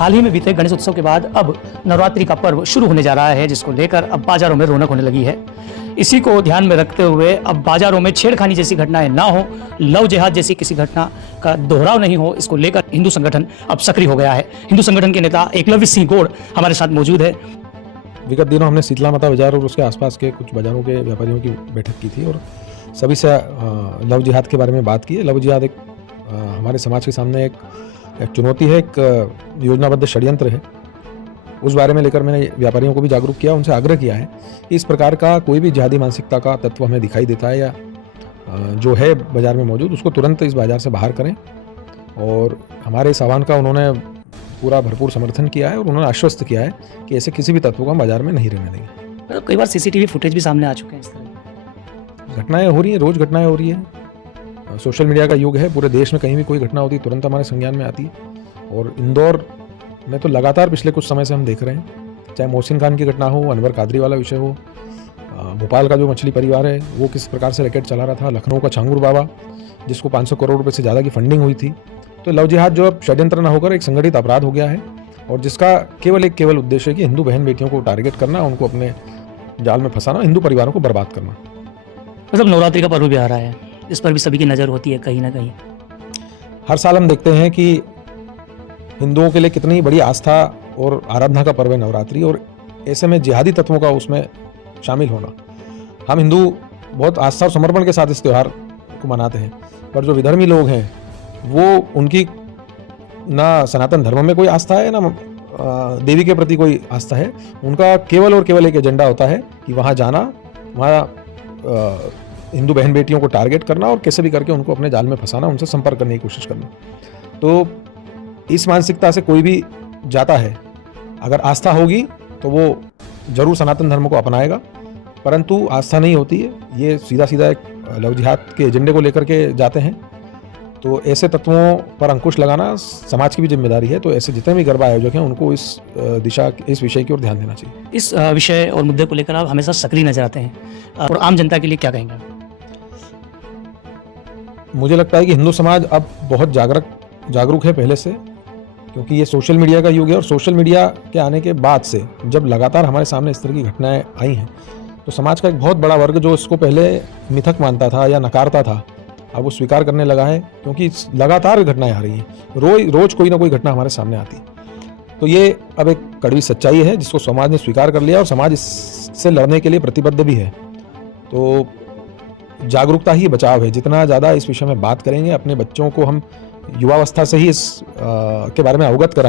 हाल ही में बीते गणेश उत्सव के बाद अब नवरात्रि का पर्व शुरू होने जा रहा है, जिसको लेकर अब बाजारों में रौनक होने लगी है। इसी को ध्यान में रखते हुए अब बाजारों में छेड़खानी जैसी घटनाएं ना हो, लव जिहाद जैसी किसी घटना का दोहराव नहीं हो, इसको लेकर हिंदू संगठन अब सक्रिय हो गया है। हिंदू संगठन के नेता एकलव्य सिंह गौड़ हमारे साथ मौजूद है। विगत दिनों हमने शीतला माता बाजार और उसके आसपास के कुछ बाजारों के व्यापारियों की बैठक की थी और सभी से लव जिहाद के बारे में बात की है। लव जिहाद एक हमारे समाज के सामने एक चुनौती है, एक योजनाबद्ध षड्यंत्र है। उस बारे में लेकर मैंने व्यापारियों को भी जागरूक किया, उनसे आग्रह किया है कि इस प्रकार का कोई भी जिहादी मानसिकता का तत्व हमें दिखाई देता है या जो है बाज़ार में मौजूद, उसको तुरंत इस बाज़ार से बाहर करें। और हमारे इस आह्वान का उन्होंने पूरा भरपूर समर्थन किया है और उन्होंने आश्वस्त किया है कि ऐसे किसी भी तत्व को हम बाज़ार में नहीं रहने देंगे। कई बार सीसीटीवी फुटेज भी सामने आ चुके हैं, इस तरह घटनाएं हो रही हैं, रोज़ घटनाएं हो रही हैं। सोशल मीडिया का युग है, पूरे देश में कहीं भी कोई घटना होती है तुरंत हमारे संज्ञान में आती है। और इंदौर में तो लगातार पिछले कुछ समय से हम देख रहे हैं, चाहे मोहसिन खान की घटना हो, अनवर कादरी वाला विषय हो, भोपाल का जो मछली परिवार है वो किस प्रकार से रैकेट चला रहा था, लखनऊ का छांगुर बाबा जिसको 500 करोड़ रुपए से ज़्यादा की फंडिंग हुई थी। तो लव जिहाद जो अब षड्यंत्र न होकर एक संगठित अपराध हो गया है और जिसका केवल उद्देश्य है कि हिंदू बहन बेटियों को टारगेट करना, उनको अपने जाल में फंसाना, हिंदू परिवारों को बर्बाद करना। मतलब नवरात्रि का पर्व भी आ रहा है, इस पर भी सभी की नज़र होती है कहीं ना कहीं। हर साल हम देखते हैं कि हिंदुओं के लिए कितनी बड़ी आस्था और आराधना का पर्व है नवरात्रि, और ऐसे में जिहादी तत्वों का उसमें शामिल होना। हम हिंदू बहुत आस्था और समर्पण के साथ इस त्यौहार को मनाते हैं, पर जो विधर्मी लोग हैं वो उनकी ना सनातन धर्म में कोई आस्था है ना देवी के प्रति कोई आस्था है। उनका केवल और केवल एक एजेंडा होता है कि वहाँ जाना, वहाँ हिंदू बहन बेटियों को टारगेट करना और कैसे भी करके उनको अपने जाल में फंसाना, उनसे संपर्क करने की कोशिश करना। तो इस मानसिकता से कोई भी जाता है, अगर आस्था होगी तो वो जरूर सनातन धर्म को अपनाएगा, परंतु आस्था नहीं होती है, ये सीधा एक लव जिहाद के एजेंडे को लेकर के जाते हैं। तो ऐसे तत्वों पर अंकुश लगाना समाज की भी जिम्मेदारी है। तो ऐसे जितने भी गरबा आयोजक हैं उनको इस विषय की ओर ध्यान देना चाहिए। इस विषय और मुद्दे को लेकर आप हमेशा सक्रिय नजर आते हैं और आम जनता के लिए क्या कहेंगे? मुझे लगता है कि हिंदू समाज अब बहुत जागरूक है पहले से, क्योंकि ये सोशल मीडिया का युग है और सोशल मीडिया के आने के बाद से जब लगातार हमारे सामने इस तरह की घटनाएं आई हैं तो समाज का एक बहुत बड़ा वर्ग जो इसको पहले मिथक मानता था या नकारता था, अब वो स्वीकार करने लगा है, क्योंकि लगातार घटनाएं आ रही हैं, रोज कोई ना कोई घटना हमारे सामने आती है। तो ये अब एक कड़वी सच्चाई है जिसको समाज ने स्वीकार कर लिया और समाज इससे लड़ने के लिए प्रतिबद्ध भी है। तो जागरूकता ही बचाव है। जितना ज़्यादा इस विषय में बात करेंगे, अपने बच्चों को हम युवावस्था से ही इस के बारे में अवगत कराएंगे।